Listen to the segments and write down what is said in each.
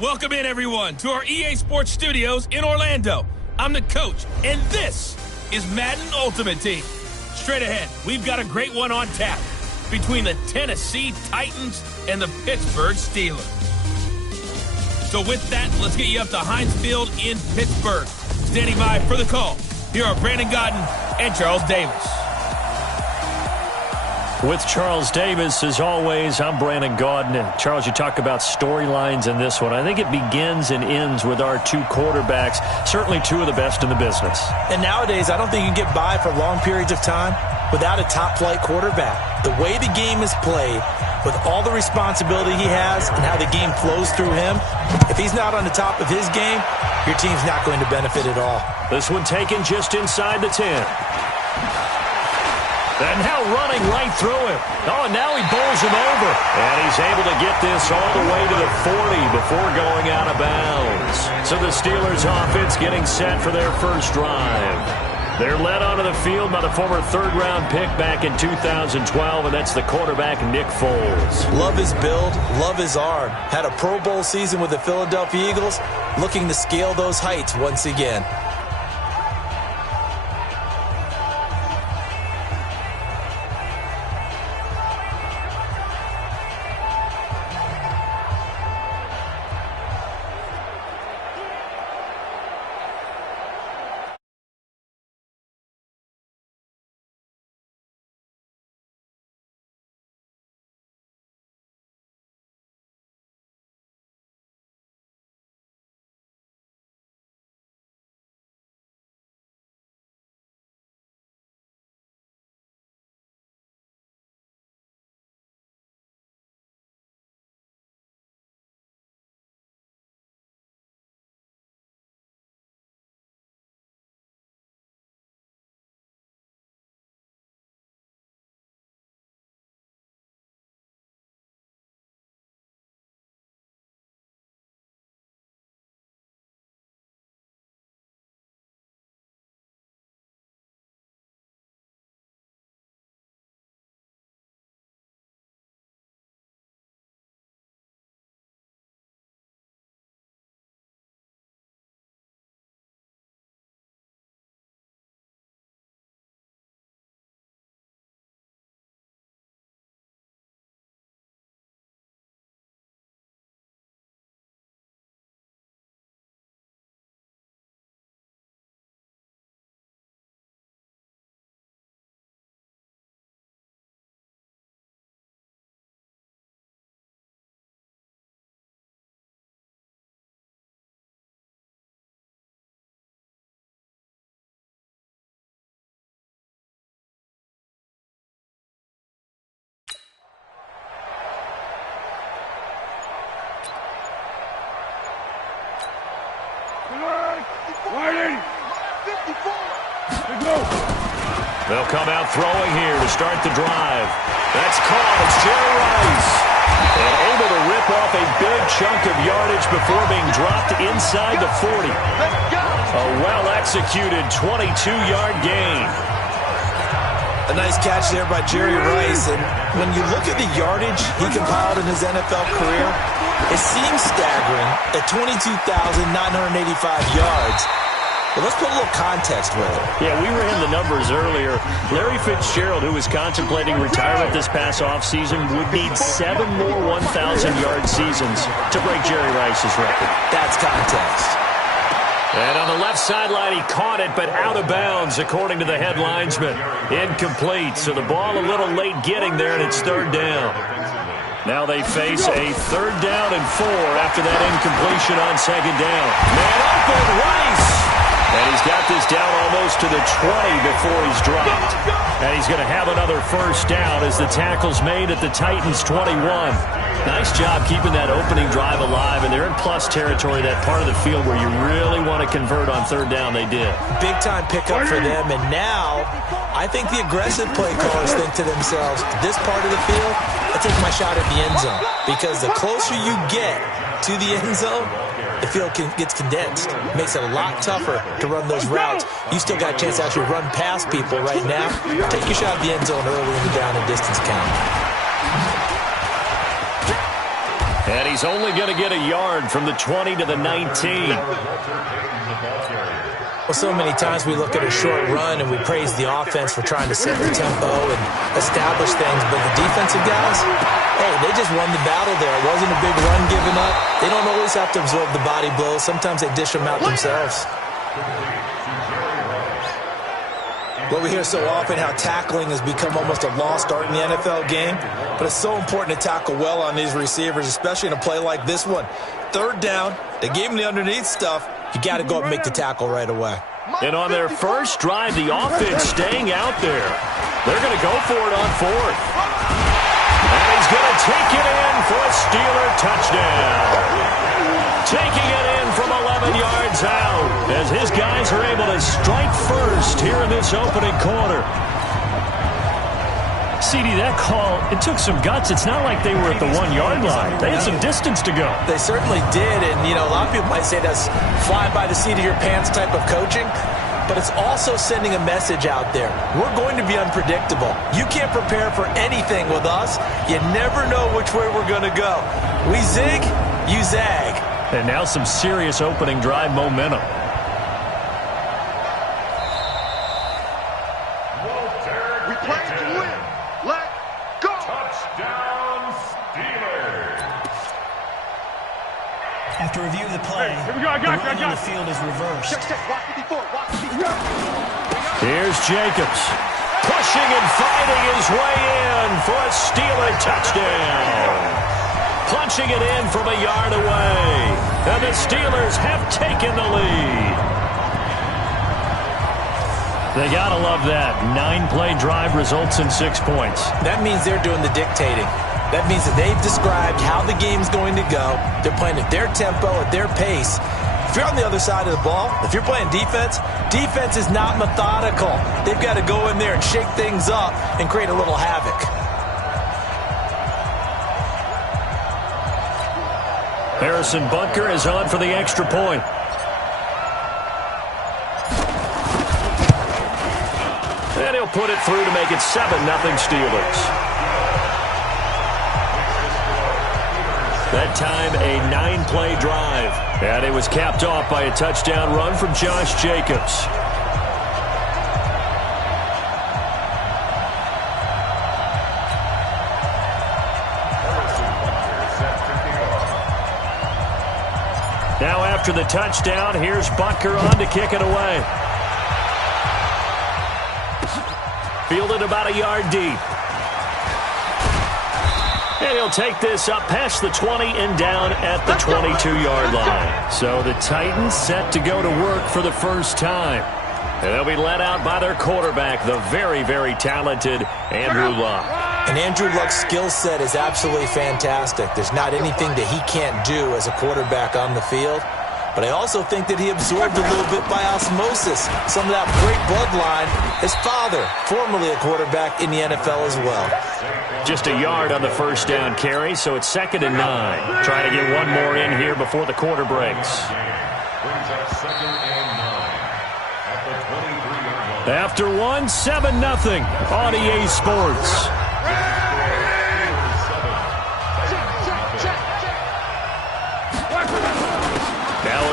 Welcome in, everyone, to our EA Sports Studios in Orlando. I'm the coach, and this is Madden Ultimate Team. Straight ahead, we've got a great one on tap between the Tennessee Titans and the Pittsburgh Steelers. So with that, let's get you up to Heinz Field in Pittsburgh. Standing by for the call, here are Brandon Godden and Charles Davis. With Charles Davis, as always, I'm Brandon Gaudin. And Charles, you talk about storylines in this one. I think it begins and ends with our two quarterbacks, certainly two of the best in the business. And nowadays, I don't think you can get by for long periods of time without a top-flight quarterback. The way the game is played, with all the responsibility he has and how the game flows through him, if he's not on the top of his game, your team's not going to benefit at all. This one taken just inside the 10. And now running right through him. Oh, and now he bowls him over. And he's able to get this all the way to the 40 before going out of bounds. So the Steelers offense getting set for their first drive. They're led onto the field by the former third-round pick back in 2012, and that's the quarterback, Nick Foles. Love his build, love his arm. Had a Pro Bowl season with the Philadelphia Eagles, looking to scale those heights once again. They'll come out throwing here to start the drive. That's caught. It's Jerry Rice. And able to rip off a big chunk of yardage before being dropped inside the 40. A well-executed 22-yard gain. A nice catch there by Jerry Rice. And when you look at the yardage he compiled in his NFL career, it seems staggering at 22,985 yards. But let's put a little context with it. Yeah, we ran the numbers earlier. Larry Fitzgerald, who is contemplating retirement this past offseason, would need 7 more 1,000-yard seasons to break Jerry Rice's record. That's context. And on the left sideline, he caught it, but out of bounds, according to the head linesman. Incomplete, so the ball a little late getting there, and it's third down. Now they face a 3rd down and 4 after that incompletion on 2nd down. Man open, Rice! And he's got this down almost to the 20 before he's dropped. And he's going to have another first down as the tackle's made at the Titans' 21. Nice job keeping that opening drive alive, and they're in plus territory, that part of the field where you really want to convert on 3rd down. They did. Big-time pickup for them, and now I think the aggressive play callers think to themselves, this part of the field, I take my shot at the end zone, because the closer you get to the end zone, the field gets condensed. It makes it a lot tougher to run those routes. You still got a chance to actually run past people right now. Take your shot at the end zone early in the down and distance count. And he's only going to get a yard from the 20 to the 19. Well, so many times we look at a short run and we praise the offense for trying to set the tempo and establish things, but the defensive guys, hey, they just won the battle there. It wasn't a big run given up. They don't always have to absorb the body blows. Sometimes they dish them out themselves. Well, we hear so often how tackling has become almost a lost art in the NFL game, but it's so important to tackle well on these receivers, especially in a play like this one. Third down, they gave him the underneath stuff. You got to go up and make the tackle right away. And on their first drive, the offense staying out there. They're going to go for it on fourth. And he's going to take it in for a Steeler touchdown. Taking it in from 11 yards out as his guys are able to strike first here in this opening quarter. CD, that call, it took some guts. It's not like they were at the 1 yard line. They had some distance to go. They certainly did, and, you know, a lot of people might say that's fly by the seat of your pants type of coaching, but it's also sending a message out there. We're going to be unpredictable. You can't prepare for anything with us. You never know which way we're going to go. We zig, you zag. And now some serious opening drive momentum. After review of the play, the run on the field is reversed. Here's Jacobs, pushing and fighting his way in for a Steeler touchdown. Punching it in from a yard away. And the Steelers have taken the lead. They gotta love that. 9-play drive results in 6 points. That means they're doing the dictating. That means that they've described how the game's going to go. They're playing at their tempo, at their pace. If you're on the other side of the ball, if you're playing defense, defense is not methodical. They've got to go in there and shake things up and create a little havoc. Harrison Butker is on for the extra point. And he'll put it through to make it 7-0 Steelers. That time, a 9-play drive. And it was capped off by a touchdown run from Josh Jacobs. Now after the touchdown, here's Butker on to kick it away. Fielded about a yard deep. And he'll take this up past the 20 and down at the 22-yard line. So the Titans set to go to work for the first time. And they'll be led out by their quarterback, the very, very talented Andrew Luck. And Andrew Luck's skill set is absolutely fantastic. There's not anything that he can't do as a quarterback on the field. But I also think that he absorbed a little bit by osmosis some of that great bloodline. His father, formerly a quarterback in the NFL as well. Just a yard on the first down carry, so it's 2nd and 9. Trying to get one more in here before the quarter breaks. After one, 7-0 on EA Sports.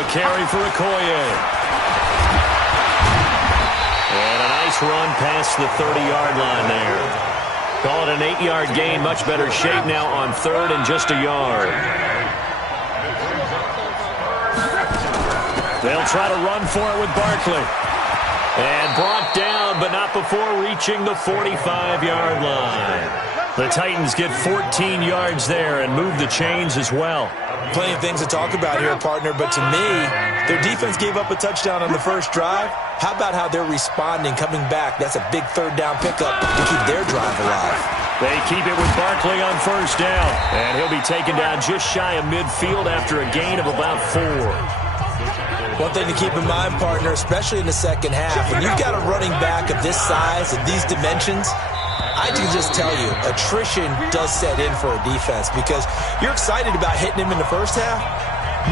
Carry for Okoye. And a nice run past the 30-yard line there. Call it an 8-yard gain. Much better shape now on 3rd and just a yard. They'll try to run for it with Barkley. And brought down, but not before reaching the 45-yard line. The Titans get 14 yards there and move the chains as well. Plenty of things to talk about here, partner, but to me, their defense gave up a touchdown on the first drive. How about how they're responding, coming back? That's a big 3rd down pickup to keep their drive alive. They keep it with Barkley on first down, and he'll be taken down just shy of midfield after a gain of about 4. One thing to keep in mind, partner, especially in the second half, when you've got a running back of this size, of these dimensions, I can just tell you, attrition does set in for a defense because you're excited about hitting him in the first half.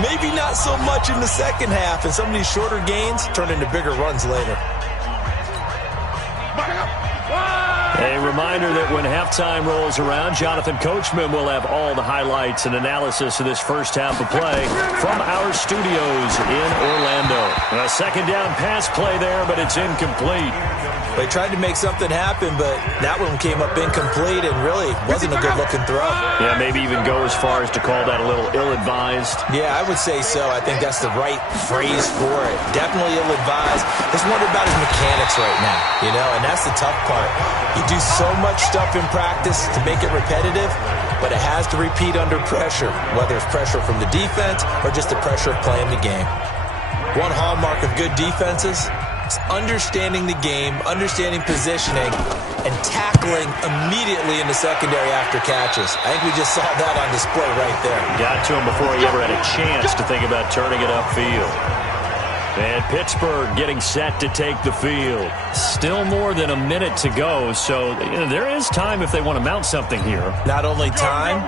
Maybe not so much in the second half, and some of these shorter gains turn into bigger runs later. A reminder that when halftime rolls around, Jonathan Coachman will have all the highlights and analysis of this first half of play from our studios in Orlando. A second down pass play there, but it's incomplete. They tried to make something happen, but that one came up incomplete and really wasn't a good-looking throw. Yeah, maybe even go as far as to call that a little ill-advised. Yeah, I would say so. I think that's the right phrase for it. Definitely ill-advised. Just wonder about his mechanics right now, and that's the tough part. You do so much stuff in practice to make it repetitive, but it has to repeat under pressure, whether it's pressure from the defense or just the pressure of playing the game. One hallmark of good defenses is understanding the game, understanding positioning, and tackling immediately in the secondary after catches. I think we just saw that on display right there. Got to him before he ever had a chance to think about turning it upfield. And Pittsburgh getting set to take the field. Still more than a minute to go, so there is time if they want to mount something here. Not only time,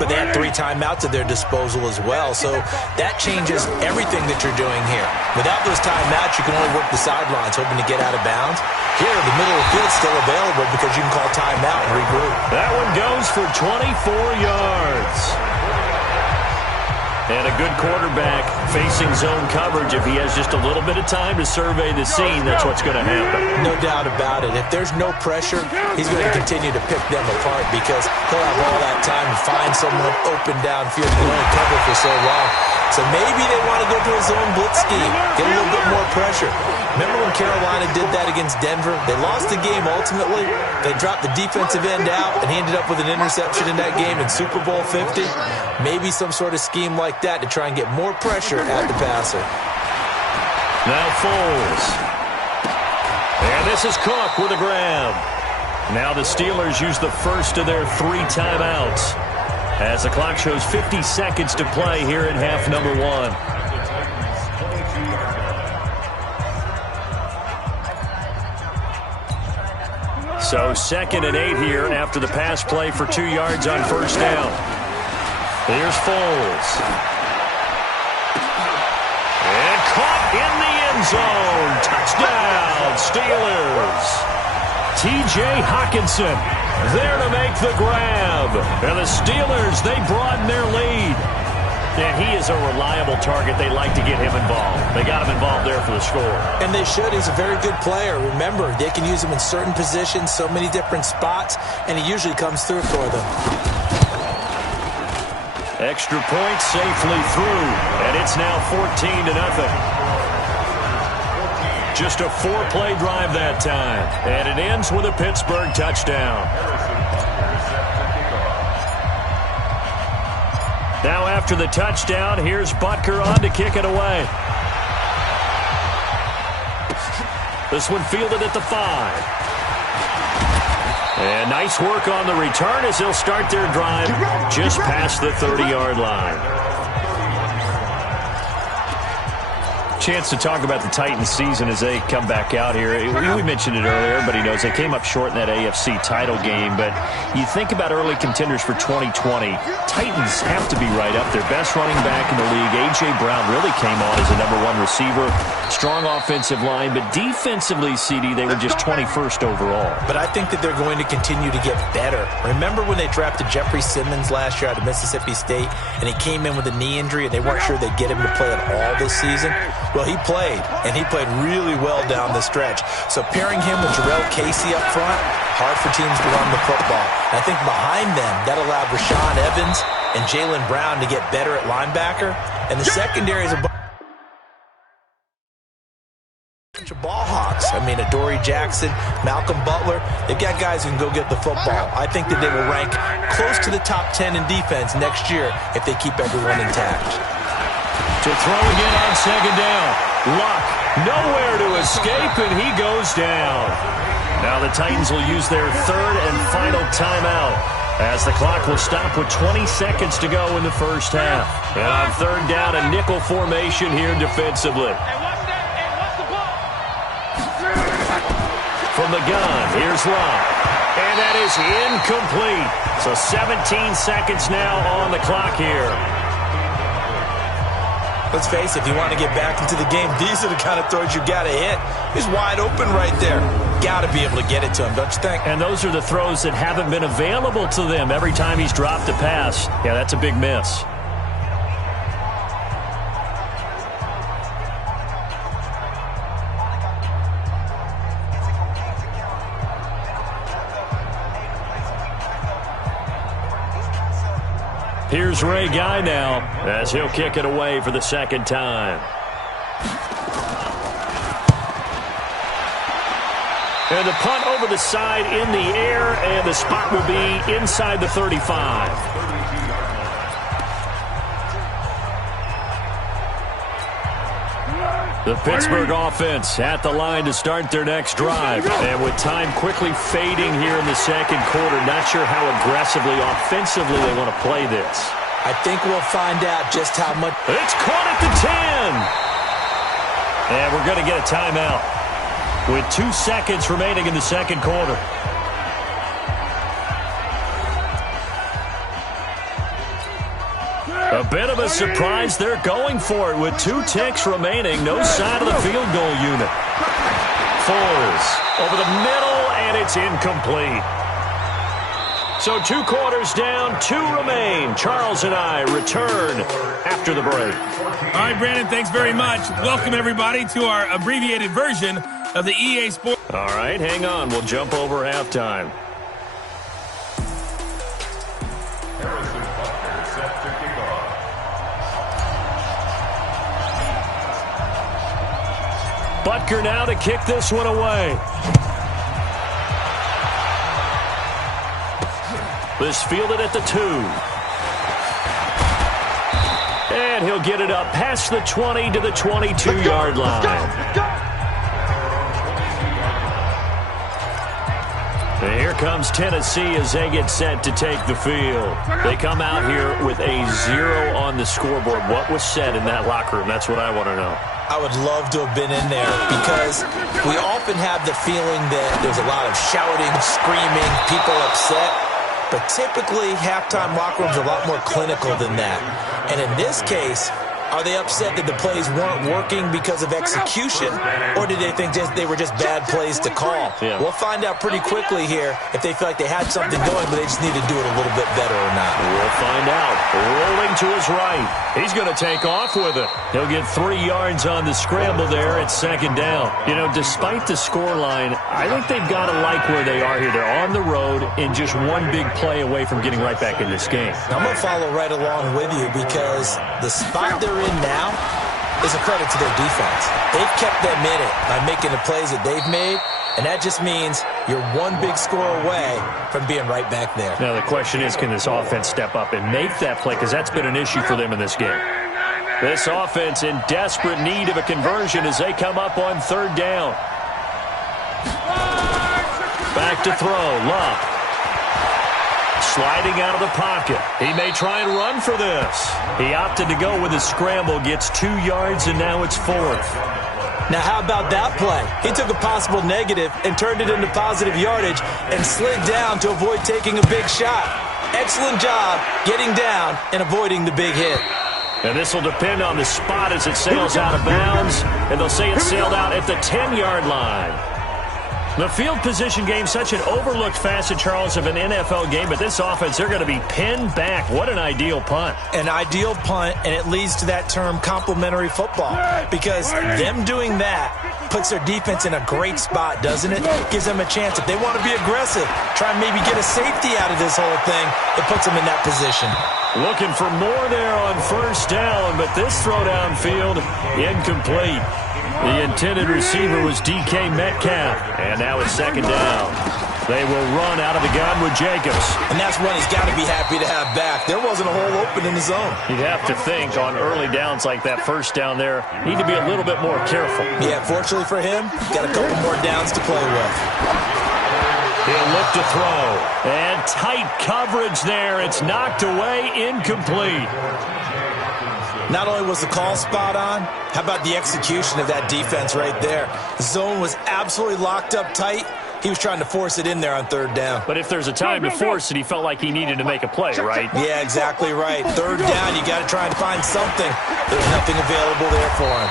but they have 3 timeouts at their disposal as well, so that changes everything that you're doing here. Without those timeouts, you can only work the sidelines, hoping to get out of bounds. Here, the middle of the field's still available because you can call timeout and regroup. That one goes for 24 yards. And a good quarterback facing zone coverage. If he has just a little bit of time to survey the scene, that's what's going to happen. No doubt about it. If there's no pressure, he's going to continue to pick them apart because he'll have all that time to find someone open downfield. He can only cover for so long. So maybe they want to go to a zone blitz scheme, get a little bit more pressure. Remember when Carolina did that against Denver? They lost the game ultimately. They dropped the defensive end out, and he ended up with an interception in that game in Super Bowl 50. Maybe some sort of scheme like that to try and get more pressure at the passer. Now Foles. And this is Cook with a grab. Now the Steelers use the first of their 3 timeouts as the clock shows 50 seconds to play here in half number 1. So 2nd and 8 here after the pass play for 2 yards on first down. Here's Foles. And caught in the end zone. Touchdown, Steelers. T.J. Hockenson there to make the grab. And the Steelers, they broaden their lead. And he is a reliable target. They like to get him involved. They got him involved there for the score. And they should. He's a very good player. Remember, they can use him in certain positions, so many different spots, and he usually comes through for them. Extra point safely through, and it's now 14-0. Just a 4-play drive that time, and it ends with a Pittsburgh touchdown. Now after the touchdown, here's Butker on to kick it away. This one fielded at the 5. And nice work on the return as they'll start their drive just past the 30-yard line. Chance to talk about the Titans season as they come back out here. We mentioned it earlier, everybody knows they came up short in that AFC title game, but you think about early contenders for 2020, Titans have to be right up there. Best running back in the league, A.J. Brown really came on as a #1 receiver. Strong offensive line, but defensively, CD, they were just 21st overall. But I think that they're going to continue to get better. Remember when they drafted Jeffrey Simmons last year out of Mississippi State, and he came in with a knee injury, and they weren't sure they'd get him to play at all this season? Well, he played, and he played really well down the stretch. So pairing him with Jarrell Casey up front, hard for teams to run the football. And I think behind them, that allowed Rashaan Evans and Jaylen Brown to get better at linebacker. And the secondary is a bunch of ball hawks. I mean, Adoree Jackson, Malcolm Butler, they've got guys who can go get the football. I think that they will rank close to the top 10 in defense next year if they keep everyone intact. To throw again on second down. Luck nowhere to escape, and he goes down. Now the Titans will use their 3rd and final timeout as the clock will stop with 20 seconds to go in the first half. And on 3rd down, a nickel formation here defensively. From the gun, here's Luck. And that is incomplete. So 17 seconds now on the clock here. Let's face it, if you want to get back into the game, these are the kind of throws you got to hit. He's wide open right there. got to be able to get it to him, don't you think? And those are the throws that haven't been available to them every time he's dropped a pass. Yeah, that's a big miss. Here's Ray Guy now as he'll kick it away for the second time. And the punt over the side in the air, and the spot will be inside the 35. The Pittsburgh offense at the line to start their next drive. And with time quickly fading here in the second quarter, not sure how aggressively, offensively they want to play this. I think we'll find out just how much. It's caught at the 10. And we're going to get a timeout with 2 seconds remaining in the second quarter. A bit of a surprise. They're going for it with 2 ticks remaining. No sign of the field goal unit. Foles over the middle, and it's incomplete. So 2 quarters down, 2 remain. Charles and I return after the break. All right, Brandon, thanks very much. Welcome, everybody, to our abbreviated version of the EA Sports. All right, hang on. We'll jump over halftime. Butker now to kick this one away. This fielded at the 2. And he'll get it up past the 20 to the 22-yard line. And here comes Tennessee as they get set to take the field. They come out here with a 0 on the scoreboard. What was said in that locker room? That's what I want to know. I would love to have been in there because we often have the feeling that there's a lot of shouting, screaming, people upset. But typically, halftime locker rooms are a lot more clinical than that. And in this case, are they upset that the plays weren't working because of execution? Or did they think they were just bad plays to call? Yeah. We'll find out pretty quickly here if they feel like they had something going, but they just need to do it a little bit better or not. We'll find out. Rolling to his right. He's going to take off with it. He'll get 3 yards on the scramble there at second down. You know, despite the scoreline, I think they've got to like where they are here. They're on the road and just one big play away from getting right back in this game. Now, I'm going to follow right along with you because the spot they're in now is a credit to their defense. They've kept them in it by making the plays that they've made, and that just means you're one big score away from being right back there. Now, the question is, can this offense step up and make that play? Because that's been an issue for them in this game. This offense in desperate need of a conversion as they come up on 3rd down. Back to throw. Love. Sliding out of the pocket. He may try and run for this. He opted to go with his scramble, gets 2 yards, and now it's 4th. Now, how about that play? He took a possible negative and turned it into positive yardage and slid down to avoid taking a big shot. Excellent job getting down and avoiding the big hit. And this will depend on the spot as it sails out of bounds, and they'll say it sailed out at the 10-yard line. The field position game, such an overlooked facet, Charles, of an NFL game, but this offense, they're going to be pinned back. What an ideal punt. An ideal punt, and it leads to that term complementary football, because them doing that puts their defense in a great spot, doesn't it? Gives them a chance. If they want to be aggressive, try and maybe get a safety out of this whole thing, it puts them in that position. Looking for more there on 1st down, but this throw downfield, incomplete. The intended receiver was DK Metcalf, and now it's 2nd down. They will run out of the gun with Jacobs. And that's one he's got to be happy to have back. There wasn't a hole open in the zone. You'd have to think on early downs like that 1st down there, need to be a little bit more careful. Yeah, fortunately for him, got a couple more downs to play with. He'll look to throw. And tight coverage there. It's knocked away, incomplete. Not only was the call spot on, how about the execution of that defense right there? The zone was absolutely locked up tight. He was trying to force it in there on 3rd down. But if there's a time to force it, he felt like he needed to make a play, right? Yeah, exactly right. 3rd down, you got to try and find something. There's nothing available there for him.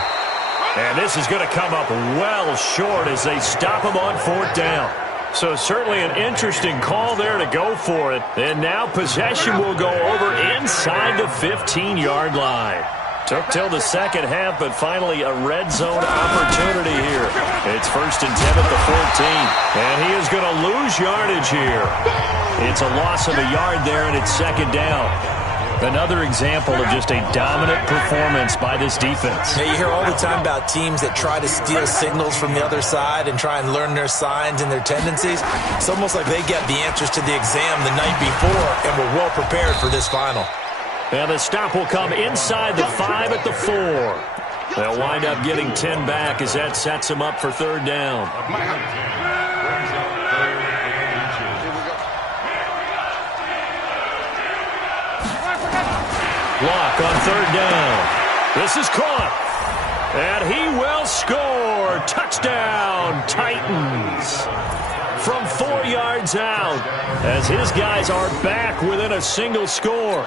And this is going to come up well short as they stop him on 4th down. So certainly an interesting call there to go for it. And now possession will go over inside the 15-yard line. Took till the second half, but finally a red zone opportunity here. It's 1st and 10 at the 14. And he is going to lose yardage here. It's a loss of a yard there, and it's 2nd down. Another example of just a dominant performance by this defense. Yeah, you hear all the time about teams that try to steal signals from the other side and try and learn their signs and their tendencies. It's almost like they get the answers to the exam the night before and were well prepared for this final. And the stop will come inside the 5 at the 4. They'll wind up getting 10 back as that sets them up for 3rd down. Block on 3rd down. This is caught. And he will score. Touchdown, Titans. From 4 yards out as his guys are back within a single score.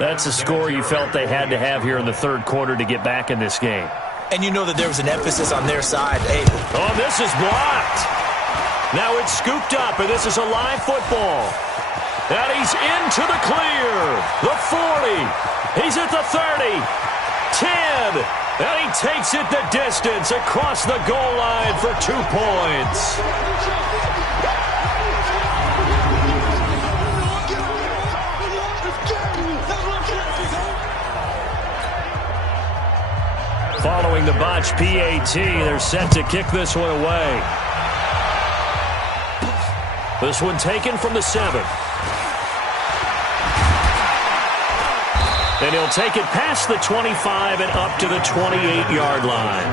That's a score you felt they had to have here in the 3rd quarter to get back in this game. And you know that there was an emphasis on their side. Hey. Oh, this is blocked. Now it's scooped up, and this is a live football. And he's into the clear. The 40. He's at the 30, 10, and he takes it the distance across the goal line for 2 points. Following the botch PAT, they're set to kick this one away. This one taken from the 7. And he'll take it past the 25 and up to the 28-yard line.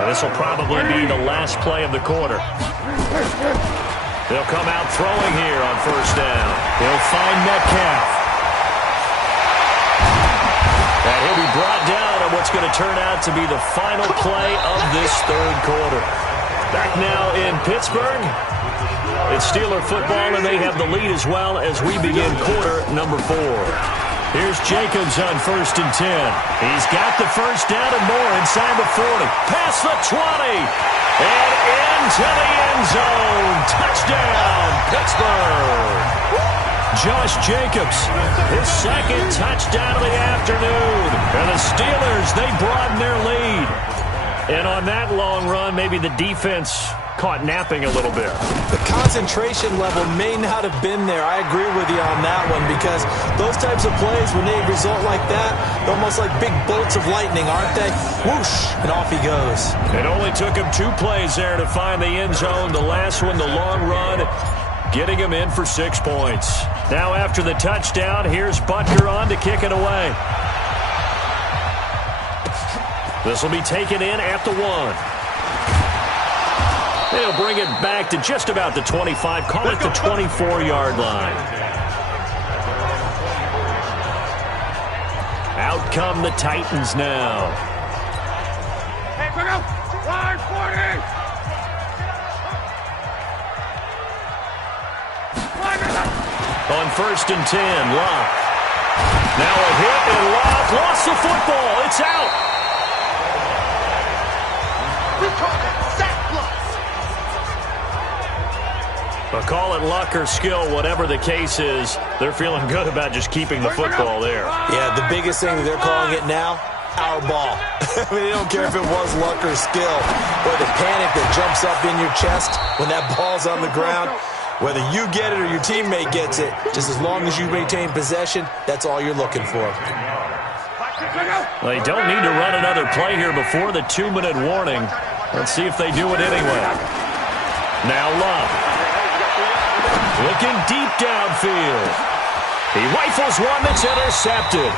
Now this will probably be the last play of the quarter. They'll come out throwing here on 1st down. He'll find Metcalf. And he'll be brought down on what's going to turn out to be the final play of this 3rd quarter. Back now in Pittsburgh. It's Steeler football, and they have the lead as well as we begin quarter number 4. Here's Jacobs on 1st and 10. He's got the 1st down and more inside the 40. Past the 20. And into the end zone. Touchdown, Pittsburgh. Josh Jacobs, his 2nd touchdown of the afternoon. And the Steelers, they broaden their lead. And on that long run, maybe the defense caught napping a little bit. The concentration level may not have been there. I agree with you on that one because those types of plays, when they result like that, they're almost like big bolts of lightning, aren't they? Whoosh, and off he goes. It only took him 2 plays there to find the end zone. The last one, the long run, getting him in for 6 points. Now after the touchdown, here's Butker on to kick it away. This will be taken in at the 1. They'll bring it back to just about the 25. Call it the 24-yard line. Out come the Titans now. Hey, quick up! 140! On 1st and 10, Locke. Now a hit, and Locke lost the football. It's out. We call it sack plus. But call it luck or skill, whatever the case is, they're feeling good about just keeping the football there. Yeah, the biggest thing that they're calling it now, our ball. I mean, they don't care if it was luck or skill, or the panic that jumps up in your chest when that ball's on the ground. Whether you get it or your teammate gets it, just as long as you maintain possession, that's all you're looking for. They don't need to run another play here before the 2-minute warning. Let's see if they do it anyway. Now Love. Looking deep downfield. He rifles one that's intercepted.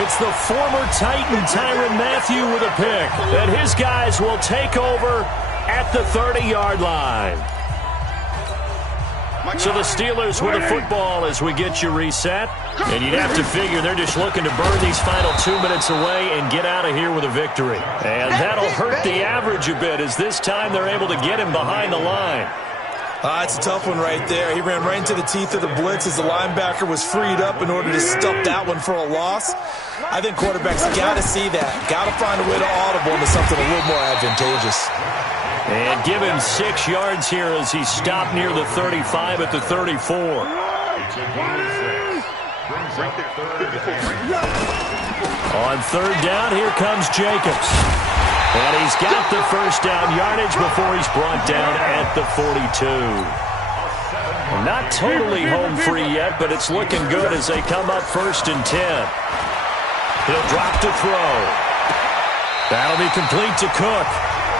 It's the former Titan Tyrann Mathieu with a pick. And his guys will take over at the 30-yard line. So the Steelers with the football as we get you reset. And you'd have to figure they're just looking to burn these final 2 minutes away and get out of here with a victory. And that'll hurt the average a bit as this time they're able to get him behind the line. It's a tough one right there. He ran right into the teeth of the blitz as the linebacker was freed up in order to stuff that one for a loss. I think quarterbacks got to see that. Got to find a way to audible into something a little more advantageous. And give him 6 yards here as he stopped near the 35 at the 34. On third down, here comes Jacobs. And he's got the first down yardage before he's brought down at the 42. Not totally home free yet, but it's looking good as they come up 1st and 10. He'll drop to throw. That'll be complete to Cook.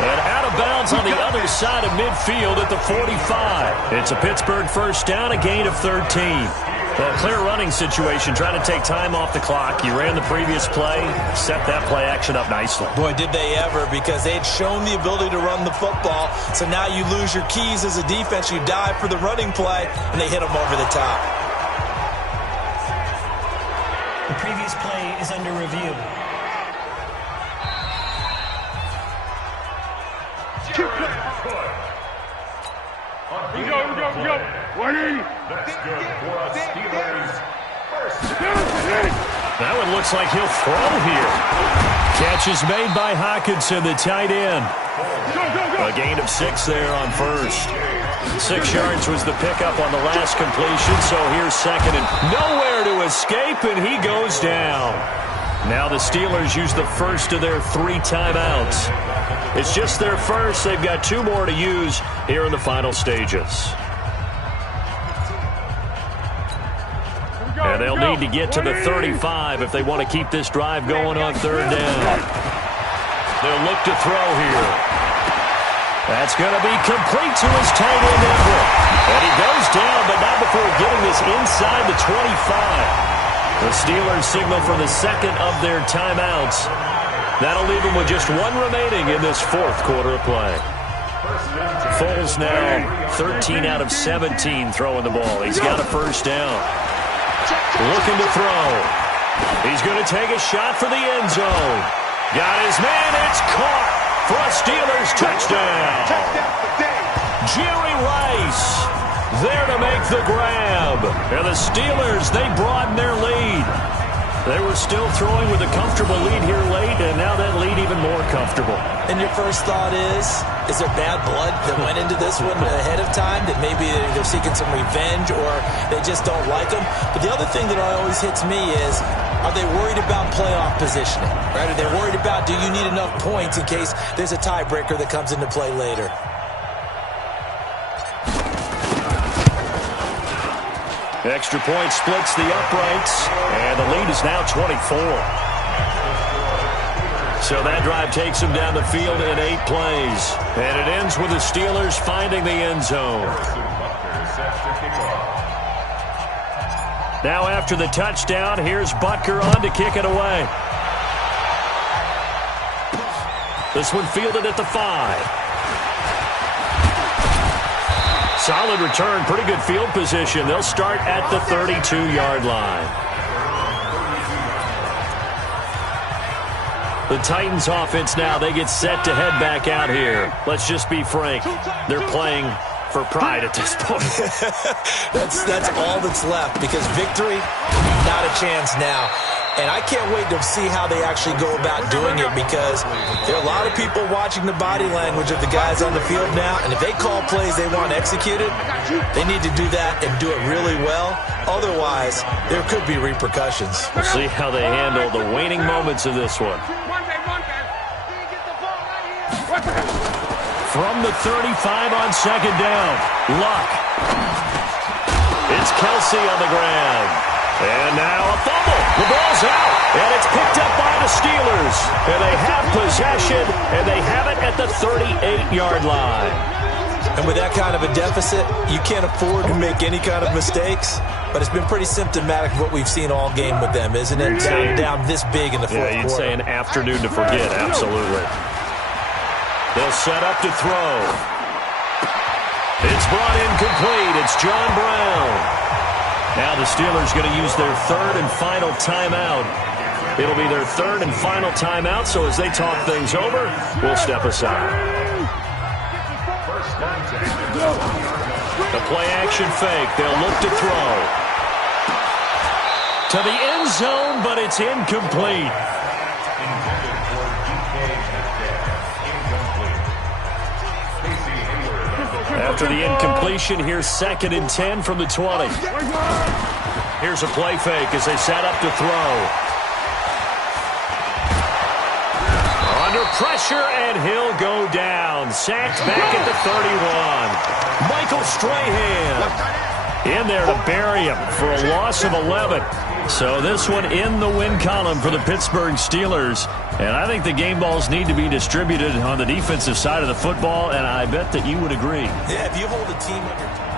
And out of bounds on the other side of midfield at the 45. It's a Pittsburgh first down, a gain of 13. A clear running situation, trying to take time off the clock. You ran the previous play, set that play action up nicely. Boy, did they ever, because they had shown the ability to run the football. So now you lose your keys as a defense. You dive for the running play, and they hit them over the top. The previous play is under review. We go. 180. That's good for us, Steelers. That one looks like he'll throw here. Catch is made by Hawkinson, the tight end. A gain of 6 there on first. 6 yards was the pickup on the last completion, so here's second and nowhere to escape, and he goes down. Now the Steelers use the first of their 3 timeouts. It's just their first. They've got 2 more to use here in the final stages. And they'll need to get to the 35 if they want to keep this drive going on third down. They'll look to throw here. That's going to be complete to his tight end, Everett. And he goes down, but not before getting this inside the 25. The Steelers signal for the second of their timeouts. That'll leave them with just 1 remaining in this 4th quarter of play. Foles now 13 out of 17 throwing the ball. He's got a first down. Looking to throw. He's going to take a shot for the end zone. Got his man. It's caught for a Steelers touchdown. Jerry Rice there to make the grab. And the Steelers, they broaden their lead. They were still throwing with a comfortable lead here late, and now that lead even more comfortable. And your first thought is there bad blood that went into this one ahead of time, that maybe they're seeking some revenge or they just don't like them? But the other thing that always hits me is, are they worried about playoff positioning? Right? Are they worried about, do you need enough points in case there's a tiebreaker that comes into play later? Extra point splits the uprights, and the lead is now 24. So that drive takes them down the field in 8 plays. And it ends with the Steelers finding the end zone. Now after the touchdown, here's Butker on to kick it away. This one fielded at the 5. Solid return, pretty good field position. They'll start at the 32-yard line. The Titans offense now, they get set to head back out here. Let's just be frank. They're playing for pride at this point. That's all that's left, because victory, not a chance now. And I can't wait to see how they actually go about doing it, because there are a lot of people watching the body language of the guys on the field now, and if they call plays they want executed, they need to do that and do it really well. Otherwise, there could be repercussions. We'll see how they handle the waning moments of this one. From the 35 on second down, Luck. It's Kelsey on the ground. And now a fumble. The ball's out, and it's picked up by the Steelers. And they have possession, and they have it at the 38-yard line. And with that kind of a deficit, you can't afford to make any kind of mistakes. But it's been pretty symptomatic of what we've seen all game with them, isn't it? Down this big in the 4th quarter. Yeah, you'd say an afternoon to forget, absolutely. They'll set up to throw. It's brought in complete. It's John Brown. Now the Steelers going to use their 3rd and final timeout. It'll be their 3rd and final timeout, so as they talk things over, we'll step aside. The play-action fake. They'll look to throw. To the end zone, but it's incomplete. After the incompletion, here's 2nd and 10 from the 20. Here's a play fake as they set up to throw. Under pressure, and he'll go down. Sacked back at the 31. Michael Strahan in there to bury him for a loss of 11. So this one in the win column for the Pittsburgh Steelers. And I think the game balls need to be distributed on the defensive side of the football, and I bet that you would agree. Yeah, if you hold a team under